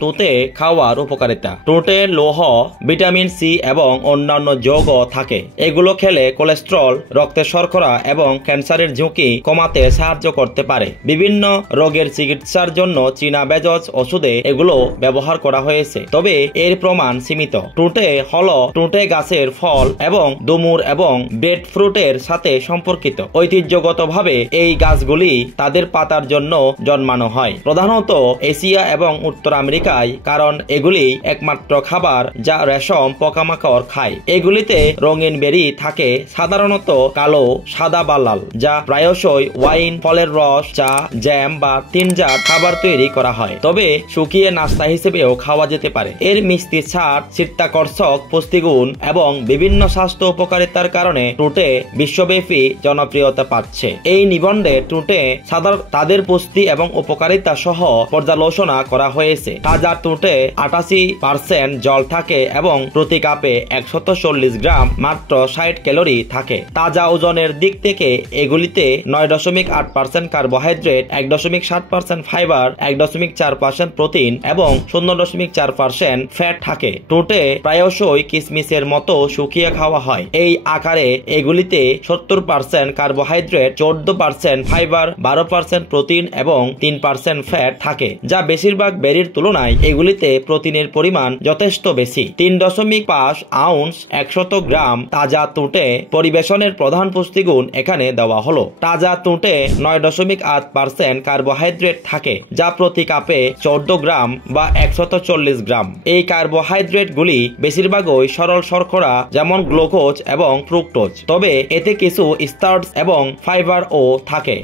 তুঁতে খাওয়ার উপকারিতা। তুঁতে লৌহ, ভিটামিন সি এবং অন্যান্য যৌগ থাকে। এগুলো খেলে কোলেস্টেরল, রক্তের শর্করা এবং ক্যান্সারের ঝুঁকি কমাতে সাহায্য করতে পারে। বিভিন্ন রোগের চিকিৎসার জন্য চীনা বেজজ ওষুধে এগুলো ব্যবহার করা হয়েছে, তবে এর প্রমাণ সীমিত। তুঁতে হলো তুঁতে গাছের ফল এবং ডুমুর এবং ব্রেড ফ্রুটের সাথে সম্পর্কিত। ঐতিহ্যগতভাবে এই গাছগুলি তাদের পাতার জন্য জন্মানো হয়, প্রধানত এশিয়া এবং উত্তর আমেরিকায়, কারণ এগুলি একমাত্র খাবার যা রেশম পোকামাকড় খায়। এগুলিতে রঙিন বেরি থাকে, সাধারণত কালো, সাদা বা লাল, যা প্রায়শই ওয়াইন, ফলের রস, চা, জ্যাম বা তিনজাত খাবার তৈরি করা হয়, তবে শুকিয়ে নাস্তা হিসেবেও খাওয়া যেতে পারে। এর মিষ্টি স্বাদ, চিত্তাকর্ষক পুষ্টিগুণ এবং বিভিন্ন স্বাস্থ্য উপকারিতার কারণে তুঁতে বিশ্বব্যাপী জনপ্রিয়তা পাচ্ছে। এই নিবন্ধে তুঁতে তাদের পুষ্টি এবং উপকারিতা সহ পর্যালোচনা করা হয়েছে। তাজা তুঁতে 88% জল থাকে এবং প্রতি কাপে 140 গ্রাম মাত্র 60 ক্যালোরি থাকে। তাজা ওজনের দিক থেকে এগুলিতে 9.8% কার্বোহাইড্রেট, 1.7% ফাইবার, 1.4% প্রোটিন এবং 0.4% ফ্যাট থাকে। তুঁতে প্রায়শই কিশমিশের মতো শুকিয়ে খাওয়া হয়। এই আকারে এগুলিতে 70% কার্বোহাইড্রেট, 14% ফাইবার, 12% প্রোটিন এবং 3% ফ্যাট থাকে, যা বেশিরভাগ বেরির তুলনায় এগুলিতে প্রোটিনের পরিমাণ যথেষ্ট বেশি। 3.5 আউন্স 100 গ্রাম তাজা তুঁতে পরিবেশনের প্রধান পুষ্টিগুণ এখানে দেওয়া হলো। তাজা তুঁতে 9.8% কার্বোহাইড্রেট থাকে, যা প্রতি কাপে 14 গ্রাম বা 140 গ্রাম। এই কার্বোহাইড্রেট গুলি বেশিরভাগই সরল শর্করা যেমন গ্লুকোজ এবং ফ্রুক্টোজ, তবে এতে কিছু স্টার্চ এবং ফাইবারও থাকে।